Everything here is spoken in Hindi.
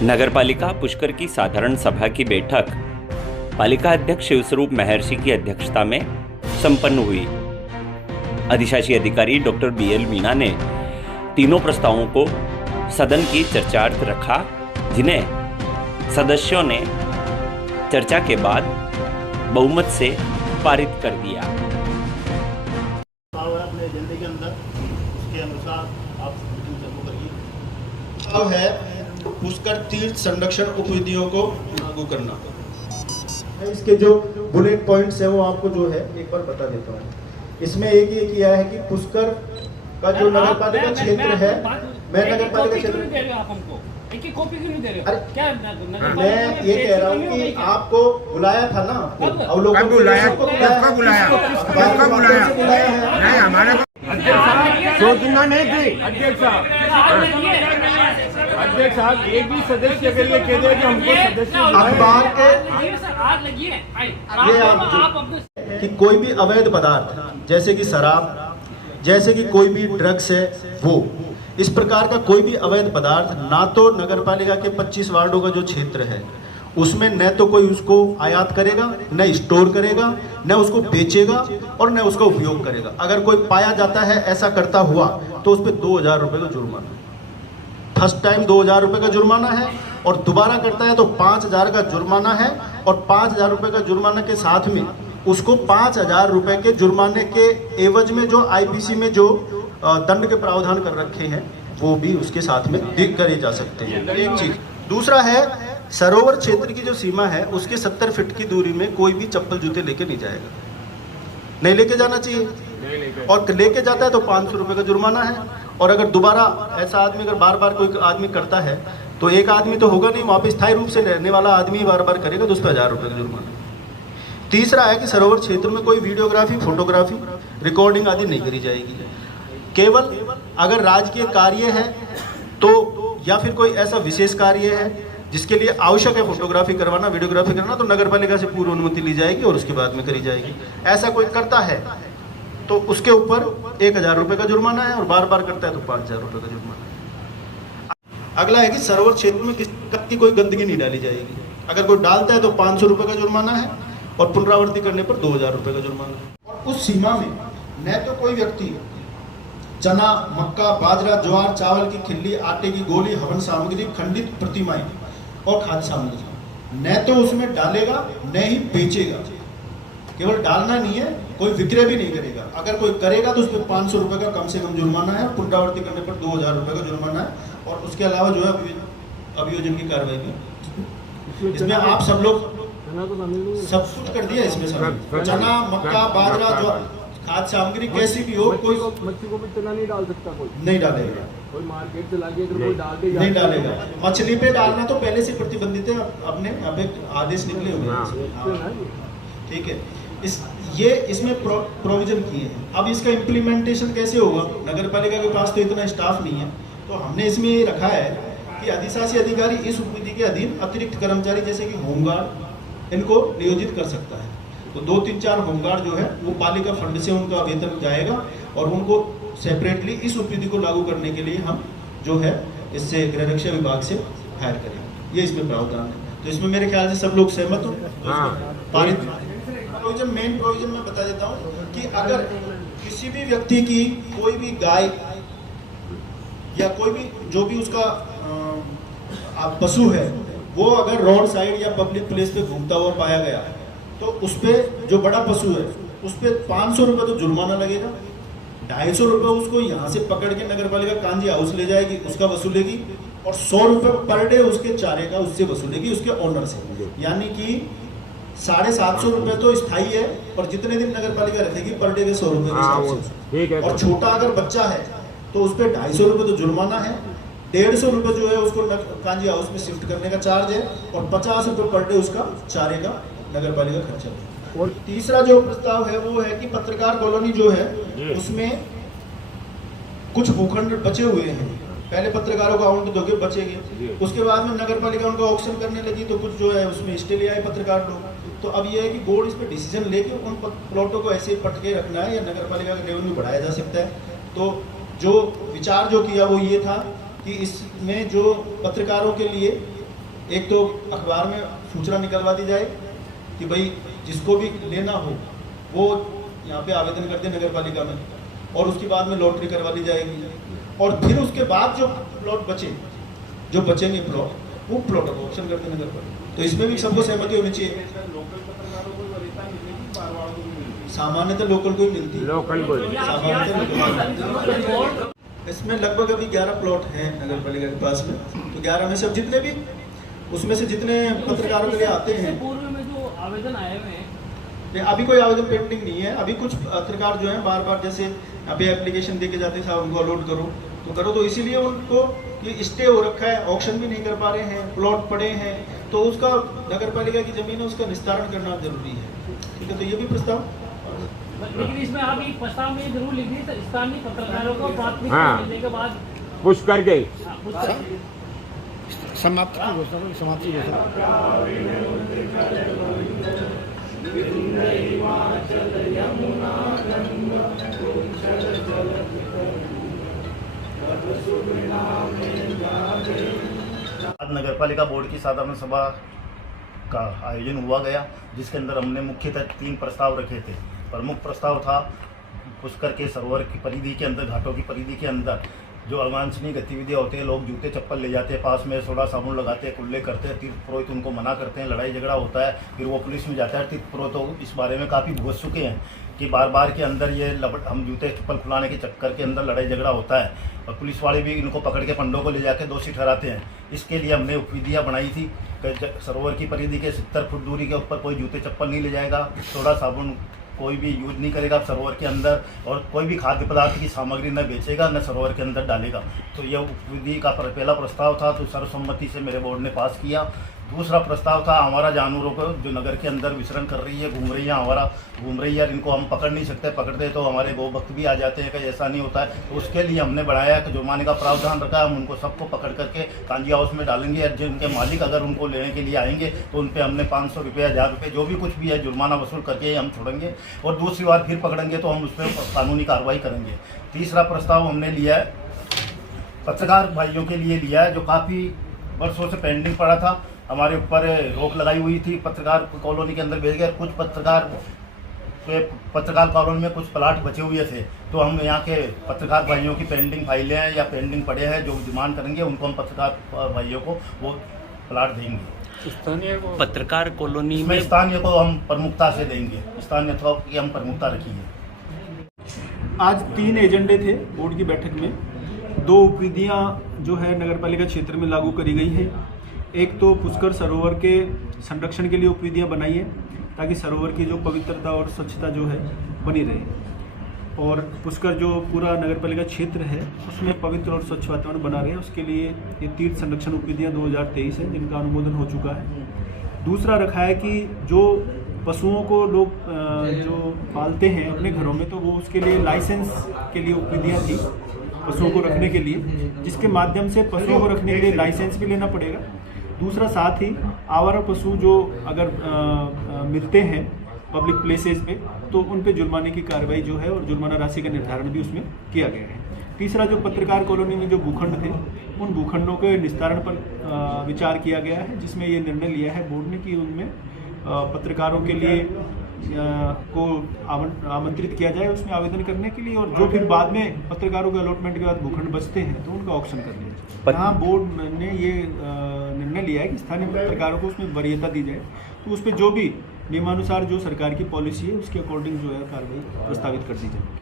नगरपालिका पुष्कर की साधारण सभा की बैठक पालिका अध्यक्ष शिवस्वरूप महर्षि की अध्यक्षता में संपन्न हुई। अधिशासी अधिकारी डॉक्टर BL मीणा ने तीनों प्रस्तावों को सदन की चर्चार्थ रखा, जिन्हें सदस्यों ने चर्चा के बाद बहुमत से पारित कर दिया। अपने एजेंडे के अंदर उसके अनुसार आप चालू है पुष्कर तीर्थ संरक्षण उपविधियों को लागू करना। इसके जो बुलेट पॉइंट्स है वो आपको जो है एक बार बता देता हूँ। इसमें एक ये किया है कि पुष्कर का जो नगरपालिका क्षेत्र है, मैं नगरपालिका क्षेत्र एक ही कॉपी क्यों नहीं दे रहे हो? क्या मैं ये कह रहा हूँ कि आपको बुलाया था ना, अवलोकन बुलाया है नहीं हमारे सोचना नहीं थी। अध्यक्ष साहब एक भी सदस्य के लिए कह दे कि हमको सदस्य अखबार के कि कोई भी अवैध पदार्थ जैसे कि शराब, जैसे कि कोई भी ड्रग्स है, वो इस प्रकार का कोई भी अवैध पदार्थ ना तो नगरपालिका के 25 वार्डों का जो क्षेत्र है उसमें न तो कोई उसको आयात करेगा, न स्टोर करेगा, न उसको बेचेगा और न उसका उपयोग करेगा। अगर कोई पाया जाता है ऐसा करता हुआ तो उस पर 2000 रुपये का जुर्माना, फर्स्ट टाइम 2000 रुपये का जुर्माना है और दोबारा करता है तो 5000 का जुर्माना है। और 5000 रुपये का जुर्माना के साथ में उसको 5000 रुपये के जुर्माने के एवज में जो IPC में जो दंड के प्रावधान कर रखे हैं वो भी उसके साथ में दिख करे जा सकते हैं। एक चीज दूसरा है, सरोवर क्षेत्र की जो सीमा है उसके 70 फीट की दूरी में कोई भी चप्पल जूते लेके नहीं जाएगा, नहीं लेके जाना चाहिए, और लेके जाता है तो 500 रुपये का जुर्माना है। और अगर दोबारा ऐसा आदमी अगर बार बार कोई आदमी करता है तो एक आदमी तो होगा नहीं, वहाँ पे स्थायी रूप से रहने वाला आदमी बार बार करेगा तो उस पर 1000 रुपये का जुर्माना। तीसरा है कि सरोवर क्षेत्र में कोई वीडियोग्राफी, फोटोग्राफी, रिकॉर्डिंग आदि नहीं करी जाएगी। केवल अगर राजकीय कार्य है तो या फिर कोई ऐसा विशेष कार्य है जिसके लिए आवश्यक है फोटोग्राफी करवाना, वीडियोग्राफी करना, तो नगरपालिका से पूर्व अनुमति ली जाएगी और उसके बाद में करी जाएगी। ऐसा कोई करता है तो उसके ऊपर 1000 रुपये का जुर्माना है और बार बार करता है तो 5000 रुपये का जुर्माना है। अगला है कि सरोवर क्षेत्र में किसी प्रकार की कोई गंदगी नहीं डाली जाएगी। अगर कोई डालता है तो 500 रुपये का जुर्माना है और पुनरावृत्ति करने पर 2000 रुपये का जुर्माना है। और उस सीमा में न तो कोई व्यक्ति चना, मक्का, बाजरा, ज्वार, चावल की खिल्ली, आटे की गोली, हवन सामग्री, खंडित प्रतिमाएं और खाद्य सामग्री न तो उसमें डालेगा न ही बेचेगा। केवल डालना नहीं है, कोई विक्रय भी नहीं करेगा। अगर कोई करेगा तो उस पर 500 रुपये का कम से कम जुर्माना है, पुनरावृत्ति करने पर 2000 रुपये का जुर्माना है। और उसके अलावा जो है अभियोजन की कार्रवाई भी इसमें आप सब लोग सब कुछ कर दिया। इसमें सब चना, मक्का, बाजरा, ज्वार, खाद्य सामग्री कैसी भी हो, कोई मच्छी को भी चना नहीं डाल सकता, कोई नहीं डालेगा, कोई मार्केट से लाके अगर कोई डाल के नहीं डालेगा। मछली पे डालना तो पहले से प्रतिबंधित है, अपने अब एक आदेश निकले हुए हैं, ठीक है। इसमें प्रोविजन किए हैं। अब इसका इम्प्लीमेंटेशन कैसे होगा, नगरपालिका के पास तो इतना स्टाफ नहीं है, तो हमने इसमें ये रखा है कि अधिशासी अधिकारी इस उपविधि के अधीन अतिरिक्त कर्मचारी जैसे कि होमगार्ड इनको नियोजित कर सकता है। तो 2-3-4 होमगार्ड जो है वो पालिका फंड से उनका वेतन जाएगा और उनको सेपरेटली इस उपविधि को लागू करने के लिए हम जो है इससे गृह विभाग से हायर करेंगे। ये इसमें प्रावधान है। तो इसमें मेरे ख्याल से सब लोग सहमत हो। पारित प्रोविजन, मेन प्रोविजन मैं बता देता हूँ कि अगर किसी भी व्यक्ति की कोई भी गाय या कोई भी जो भी उसका पशु है वो अगर रोड साइड या पब्लिक प्लेस पे घूमता हुआ पाया गया तो उस पे जो बड़ा पशु है उस पे 500 रुपये तो जुर्माना लगेगा, 250 रुपये उसको यहाँ से पकड़ के नगरपालिका कांजी हाउस ले जाएगी, उसका वसूलेगी, और 100 रुपये पर डे उसके चारे का उससे वसूलेगी, उसके ओनर से। यानी कि 750 रुपये तो स्थायी है और जितने दिन नगरपालिका रखेगी पर डे के 100 रुपये के हिसाब से। और छोटा अगर बच्चा है तो उस पर 250 रुपये तो जुर्माना है, 150 रुपये जो है उसको कांजी हाउस में शिफ्ट करने का चार्ज है और 50 रुपये पर डे उसका चारे का नगरपालिका खर्चा है। और तीसरा जो प्रस्ताव है वो है कि पत्रकार कॉलोनी जो है उसमें कुछ भूखंड बचे हुए हैं, पहले पत्रकारों को आवंटित होकर बचेंगे, उसके बाद में नगरपालिका उनका ऑक्शन करने लगी तो कुछ जो है उसमें स्टे ले आए पत्रकार लोग। तो अब ये है कि बोर्ड इस पर डिसीजन लेके उन प्लॉटों को ऐसे पटके रखना है या नगरपालिका का रेवेन्यू बढ़ाया जा सकता है। तो जो विचार जो किया वो ये था कि इसमें जो पत्रकारों के लिए एक तो अखबार में सूचना निकलवा दी जाए कि भाई जिसको भी लेना हो वो यहाँ पे आवेदन कर दे नगर पालिका में, और उसके बाद में लॉटरी करवा ली जाएगी, और फिर उसके बाद जो प्लॉट बचेंगे प्लॉट, वो प्लॉट का ऑप्शन करते नगर पालिका। तो इसमें भी सबको सहमति होनी चाहिए। सामान्यतः लोकल को ही मिलती है, लोकल को इसमें लगभग अभी 11 प्लॉट हैं नगर पालिका के पास में। तो 11 में से अब जितने भी उसमें से जितने पत्रकारों के लिए आते हैं, पूर्व में जो आवेदन आए हुए हैं, अभी कोई आवेदन पेंडिंग नहीं है। अभी कुछ पत्रकार जो हैं बार बार जैसे यहाँ पे एप्लीकेशन दे के जाते हैं, साहब उनको अलॉट करो, तो इसीलिए उनको ये स्टे हो रखा है, ऑक्शन भी नहीं कर पा रहे हैं, प्लॉट पड़े हैं, तो उसका नगर पालिका की जमीन है उसका निस्तारण करना जरूरी है। ठीक है, तो ये भी प्रस्ताव, लेकिन इसमें आप एक प्रस्ताव में जरूर लिख दी स्थानीय पत्रकारों को प्राथमिकता हाँ। देने के बाद पुश करके समाप्ति की घोषणा, समाप्ति की घोषणा। आज नगर पालिका बोर्ड की साधारण सभा का आयोजन हुआ गया, जिसके अंदर हमने मुख्यतः 3 प्रस्ताव रखे थे। प्रमुख प्रस्ताव था पुष्कर के सरोवर की परिधि के अंदर, घाटों की परिधि के अंदर जो अवांछनीय गतिविधियाँ होती है, लोग जूते चप्पल ले जाते हैं, पास में सोडा साबुन लगाते हैं, कुल्ले करते हैं, तीर्थ पुरोहित उनको मना करते हैं, लड़ाई झगड़ा होता है, फिर वो पुलिस में जाता है। तीर्थ पुरोहित इस बारे में काफ़ी भुगत चुके हैं कि बार बार के अंदर ये हम जूते चप्पल खुलाने के चक्कर के अंदर लड़ाई झगड़ा होता है, और पुलिस वाले भी इनको पकड़ के पंडों को ले जाकर दोषी ठहराते हैं। इसके लिए हमने उपविधियाँ बनाई थी कि सरोवर की परिधि के 70 फुट दूरी के ऊपर कोई जूते चप्पल नहीं ले जाएगा, सोडा साबुन कोई भी यूज नहीं करेगा सरोवर के अंदर, और कोई भी खाद्य पदार्थ की सामग्री न बेचेगा न सरोवर के अंदर डालेगा। तो यह उपविधि का पहला प्रस्ताव था, तो सर्वसम्मति से मेरे बोर्ड ने पास किया। दूसरा प्रस्ताव था आवारा जानवरों को जो नगर के अंदर विचरण कर रही है, घूम रही है, आवारा घूम रही है, इनको हम पकड़ नहीं सकते, पकड़ते तो हमारे गौ भक्त भी आ जाते हैं, कहीं ऐसा नहीं होता है। तो उसके लिए हमने बढ़ाया कि जुर्माने का प्रावधान रखा है, हम उनको सबको पकड़ करके कांजी हाउस में डालेंगे, और जिनके मालिक अगर उनको लेने के लिए आएंगे तो उन पर हमने 500 रुपये, 1000 रुपये जो भी कुछ भी है जुर्माना वसूल करके हम छोड़ेंगे, और दूसरी बार फिर पकड़ेंगे तो हम उस पर कानूनी कार्रवाई करेंगे। तीसरा प्रस्ताव हमने लिया है पत्रकार भाइयों के लिए लिया है, जो काफ़ी वर्षों से पेंडिंग पड़ा था, हमारे ऊपर रोक लगाई हुई थी, पत्रकार कॉलोनी के अंदर भेज गए। कुछ पत्रकार कॉलोनी में कुछ प्लाट बचे हुए थे, तो हम यहाँ के पत्रकार भाइयों की पेंडिंग फाइलें हैं या पेंडिंग पड़े हैं, जो डिमांड करेंगे उनको हम पत्रकार भाइयों को वो प्लाट देंगे। पत्रकार कॉलोनी में में स्थानीय को हम प्रमुखता से देंगे, स्थानीय की हम प्रमुखता रखी है। आज 3 एजेंडे थे बोर्ड की बैठक में। 2 उपविधियाँ जो है नगर पालिका क्षेत्र में लागू करी गई है। एक तो पुष्कर सरोवर के संरक्षण के लिए उपविधियाँ बनाई है, ताकि सरोवर की जो पवित्रता और स्वच्छता जो है बनी रहे, और पुष्कर जो पूरा नगर पालिका क्षेत्र है उसमें पवित्र और स्वच्छ वातावरण बना रहे, उसके लिए ये तीर्थ संरक्षण उपविधियाँ 2023 है, जिनका अनुमोदन हो चुका है। दूसरा रखा है कि जो पशुओं को लोग जो पालते हैं अपने घरों में, तो वो उसके लिए लाइसेंस के लिए उपविधियाँ थी पशुओं को रखने के लिए, जिसके माध्यम से पशुओं को रखने के लिए लाइसेंस भी लेना पड़ेगा। दूसरा, साथ ही आवारा पशु जो अगर मिलते हैं पब्लिक प्लेसेस पे, तो उन पे जुर्माने की कार्रवाई जो है और जुर्माना राशि का निर्धारण भी उसमें किया गया है। तीसरा, जो पत्रकार कॉलोनी में जो भूखंड थे, उन भूखंडों के निस्तारण पर विचार किया गया है, जिसमें ये निर्णय लिया है बोर्ड ने कि उनमें पत्रकारों के लिए को आमंत्रित किया जाए उसमें आवेदन करने के लिए, और जो फिर बाद में पत्रकारों के अलॉटमेंट के बाद भूखंड बचते हैं तो उनका ऑक्शन कर लिया जाए। यहाँ बोर्ड ने ये निर्णय लिया है कि स्थानीय पत्रकारों को उसमें वरीयता दी जाए, तो उस पर जो भी नियमानुसार जो सरकार की पॉलिसी है उसके अकॉर्डिंग जो है कार्रवाई प्रस्तावित कर दी जाए।